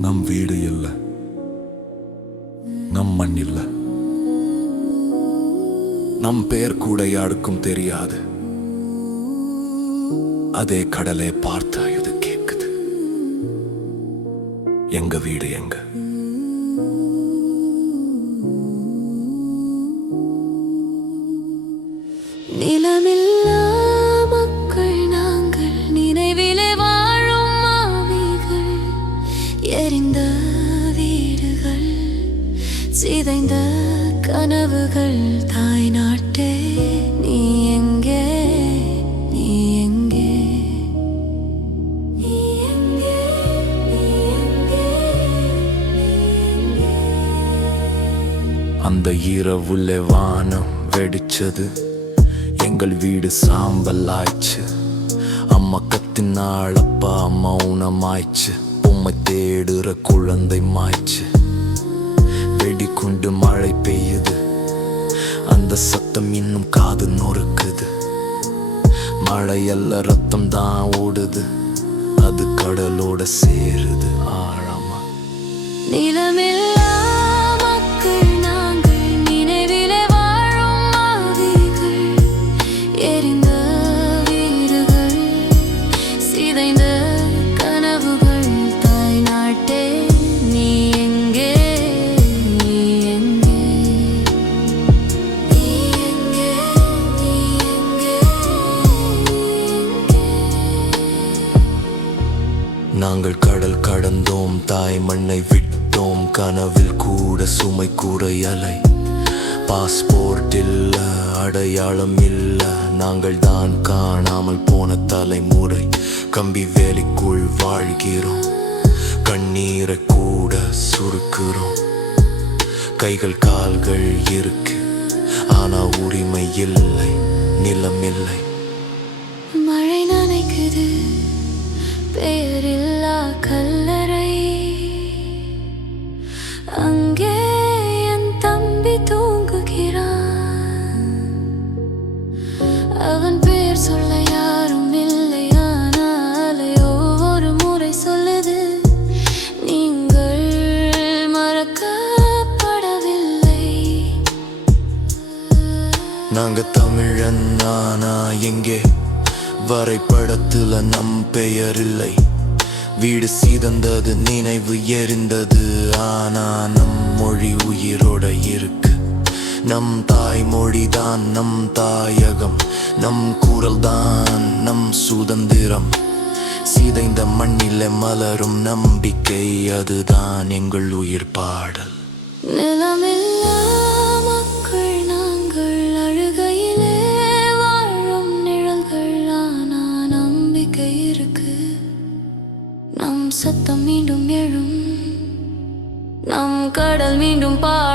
நம் வீடு இல்ல. நம் மண் இல்ல. நம் பேர் கூட யாருக்கும் தெரியாது. அதே கடலை பார்த்து இது கேக்குது. எங்க வீடு எங்க? நிலமில்லை. சிதைந்த கனவுகள் தாய் நாட்டே நீ எங்கே? நீ எங்கே? அந்த இரவுல வானம் வெடிச்சது. எங்கள் வீடு சாம்பல் ஆச்சு அம்மா கத்தினாள் அப்பா மௌனமாய்ச்சு பொம்மை தேடுற குழந்தை மாய்ச்சு வெடிக்குண்டு மழை பெய்யுது. அந்த சத்தம் இன்னும் காது நொறுக்குது. மழையல்ல ரத்தம் தான் ஓடுது. அது கடலோட சேருது ஆழமா. நிலமில்லா நாங்கள் கடல் கடந்தோம் தாய் மண்ணை விட்டோம் கனவில் கூட சுமை கூரையலை பாஸ்போர்ட் இல்ல அடையாளம் இல்ல நாங்கள் தான் காணாமல் போன தலைமுறை. கம்பி வேலிக்குள் வாழ்கிறோம் கண்ணீரை கூட சுருக்கிறோம். கைகள் கால்கள் இருக்கு ஆனா உரிமை இல்லை நிலம் இல்லை. மழை நினைக்குது. பேரில்லா கல்லறை. அங்கே என் தம்பி தூங்குகிறான். அவன் பேர் சொல்ல யாரும் இல்லை ஆனால் ஒவ்வொரு முறை சொல்லுது நீங்கள் மறக்கப்படவில்லை. நாங்க தமிழன் நானா எங்கே வரைபடத்துல நம் பெயர் இல்லை வீடு சீதந்தது நினைவு எரிந்தது. ஆனா நம் மொழி உயிரோட இருக்கு. நம் தாய்மொழி தான் நம் தாயகம். நம் குரல் தான் நம் சுதந்திரம். சீதைந்த மண்ணில மலரும் நம்பிக்கை அதுதான் எங்கள் உயிர் பாடல். நிலமே சத்தம் மீண்டும் எழும். நம் கடல் மீண்டும் பா